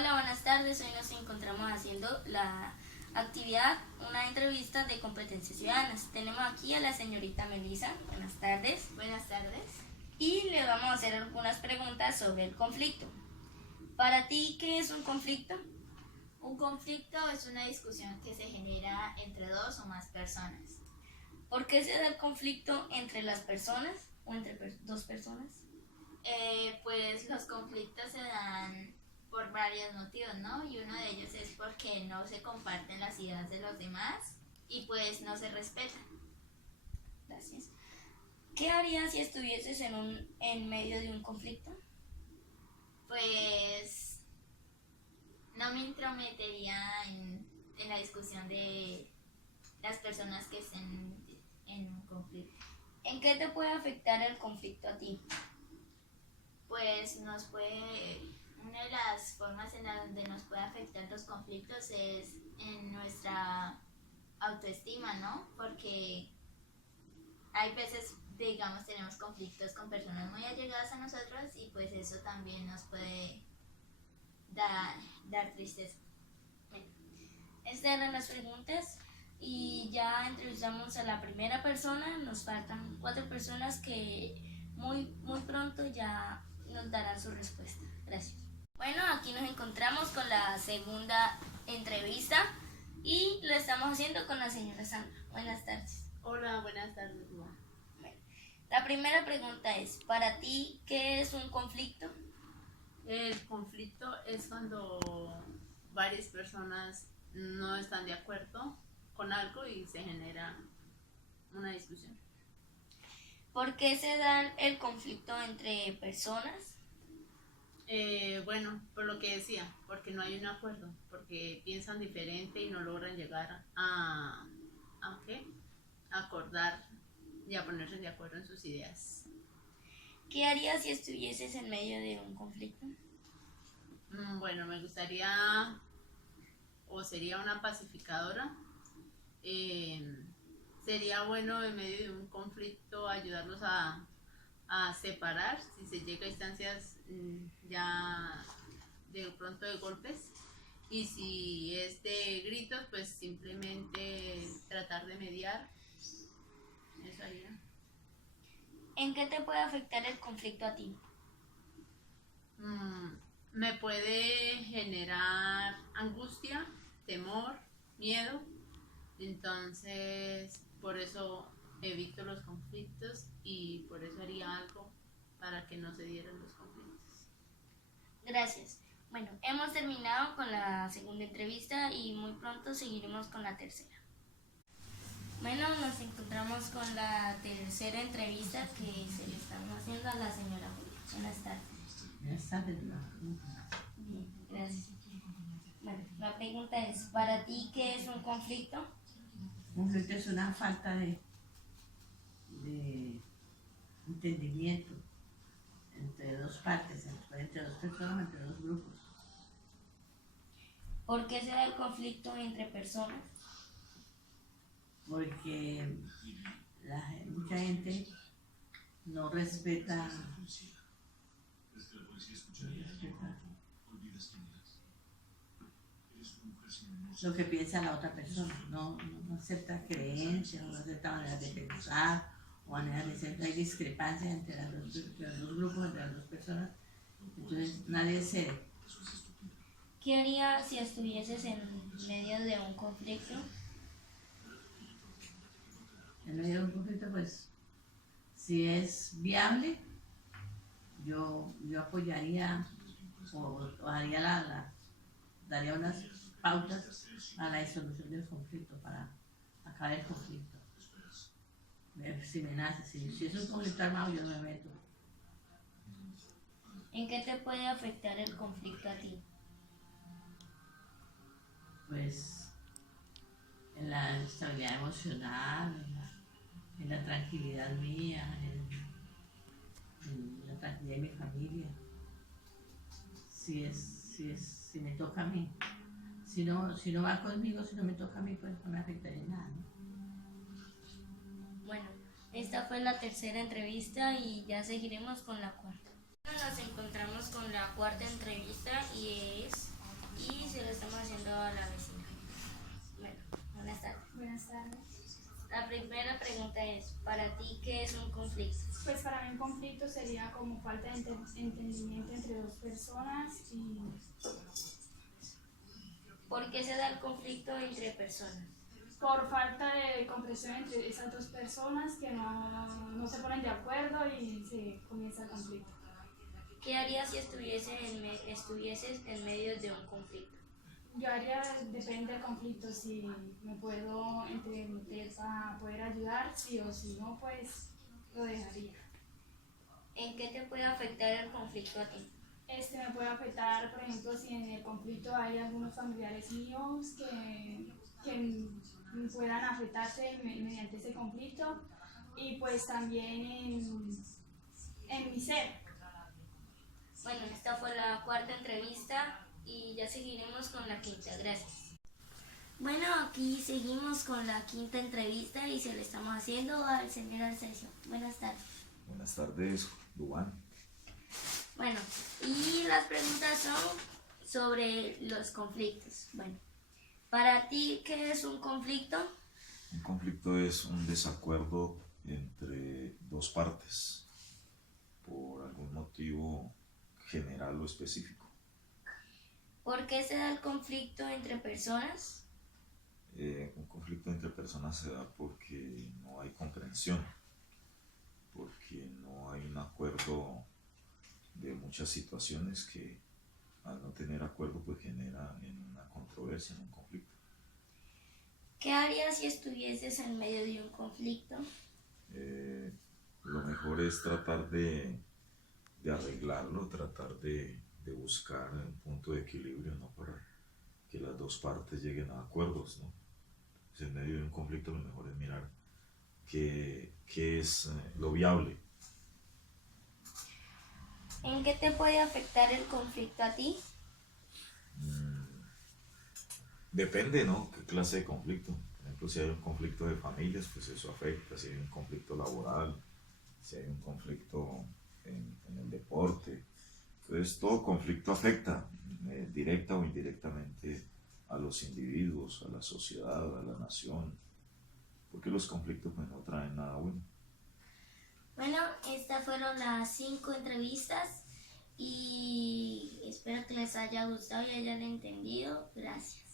Hola, buenas tardes. Hoy nos encontramos haciendo la actividad, una entrevista de competencias ciudadanas. Tenemos aquí a la señorita Melissa. Buenas tardes. Buenas tardes. Y le vamos a hacer algunas preguntas sobre el conflicto. Para ti, ¿qué es un conflicto? Un conflicto es una discusión que se genera entre dos o más personas. ¿Por qué se da el conflicto entre las personas o entre dos personas? Pues los conflictos se dan por varios motivos, ¿no? Y uno de ellos es porque no se comparten las ideas de los demás y pues no se respetan. Gracias. ¿Qué harías si estuvieses en medio de un conflicto? Pues no me intrometería en la discusión de las personas que estén en un conflicto. ¿En qué te puede afectar el conflicto a ti? Pues una de las formas en la donde nos puede afectar los conflictos es en nuestra autoestima, ¿no? Porque hay veces, digamos, tenemos conflictos con personas muy allegadas a nosotros y pues eso también nos puede dar tristeza. Bueno, estas eran las preguntas y ya entrevistamos a la primera persona. Nos faltan 4 personas que muy pronto ya nos darán su respuesta. Gracias. Bueno, aquí nos encontramos con la segunda entrevista y lo estamos haciendo con la señora Sandra. Buenas tardes. Hola, buenas tardes. Bueno, la primera pregunta es, para ti, ¿qué es un conflicto? El conflicto es cuando varias personas no están de acuerdo con algo y se genera una discusión. ¿Por qué se da el conflicto entre personas? Bueno, por lo que decía, porque no hay un acuerdo, porque piensan diferente y no logran llegar a ¿qué? A acordar y a ponerse de acuerdo en sus ideas. ¿Qué harías si estuvieses en medio de un conflicto? Bueno, me gustaría o sería una pacificadora. Sería bueno en medio de un conflicto ayudarlos a separar si se llega a instancias ya de pronto de golpes, y si es de gritos pues simplemente tratar de mediar. Eso haría. ¿En qué te puede afectar el conflicto a ti? Me puede generar angustia, temor, miedo, entonces por eso evito los conflictos y por eso haría algo para que no se dieran los conflictos. Gracias. Bueno, hemos terminado con la segunda entrevista y muy pronto seguiremos con la tercera. Bueno, nos encontramos con la tercera entrevista que se le estamos haciendo a la señora Julia. Buenas tardes. Buenas tardes. Bien, gracias. Bueno, la pregunta es, ¿para ti qué es un conflicto? Un conflicto es una falta de entendimiento entre dos partes, entre dos personas, entre dos grupos. ¿Por qué se da el conflicto entre personas? Porque mucha gente no respeta lo que piensa la otra persona, no acepta creencias, no acepta maneras de pensar o maneras de ser. Hay discrepancias entre los dos grupos, entre las dos personas, entonces nadie cede. ¿Qué harías si estuvieses en medio de un conflicto? En medio de un conflicto, pues, si es viable, yo apoyaría o daría unas pautas a la disolución del conflicto, para acabar el conflicto. Si me nace, si es un conflicto armado, yo no me meto. ¿En qué te puede afectar el conflicto a ti? Pues en la estabilidad emocional, en la tranquilidad mía, en la tranquilidad de mi familia. Si me toca a mí. Si no va conmigo, si no me toca a mí, pues no me afectaría nada, ¿no? Bueno, esta fue la tercera entrevista y ya seguiremos con la cuarta. Nos encontramos con la cuarta entrevista y es primera pregunta es, ¿para ti qué es un conflicto? Pues para mí un conflicto sería como falta de entendimiento entre dos personas y ¿Por qué se da el conflicto entre personas? por falta de comprensión entre esas dos personas que no se ponen de acuerdo y se comienza el conflicto. ¿Qué harías si estuvieses en medio de un conflicto? Yo haría, depende del conflicto, si me puedo entremeter para poder ayudar, sí o si no, pues lo dejaría. ¿En qué te puede afectar el conflicto a ti? Me puede afectar, por ejemplo, si en el conflicto hay algunos familiares míos que puedan afectarse mediante ese conflicto y pues también en mi ser. Bueno, esta fue la cuarta entrevista y ya seguiremos con la quinta. Gracias. Bueno, aquí seguimos con la quinta entrevista y se le estamos haciendo al señor Arcesio. Buenas tardes. Buenas tardes, Dubán. Bueno, y las preguntas son sobre los conflictos. Bueno, para ti, ¿qué es un conflicto? Un conflicto es un desacuerdo entre dos partes por algún motivo general o específico. ¿Por qué se da el conflicto entre personas? Un conflicto entre personas se da porque no hay comprensión, porque no hay un acuerdo de muchas situaciones que al no tener acuerdo pues genera en una controversia, en un conflicto. ¿Qué harías si estuvieses en medio de un conflicto? Lo mejor es tratar de arreglarlo, tratar de buscar un punto de equilibrio, ¿no? Para que las dos partes lleguen a acuerdos, ¿no? Pues en medio de un conflicto lo mejor es mirar qué es lo viable. ¿En qué te puede afectar el conflicto a ti? Depende, ¿no? ¿Qué clase de conflicto? Por ejemplo, si hay un conflicto de familias, pues eso afecta. Si hay un conflicto laboral, si hay un conflicto en el deporte. Entonces, todo conflicto afecta directa o indirectamente a los individuos, a la sociedad, a la nación, porque los conflictos pues no traen nada bueno. Bueno, estas fueron las 5 entrevistas y espero que les haya gustado y hayan entendido. Gracias.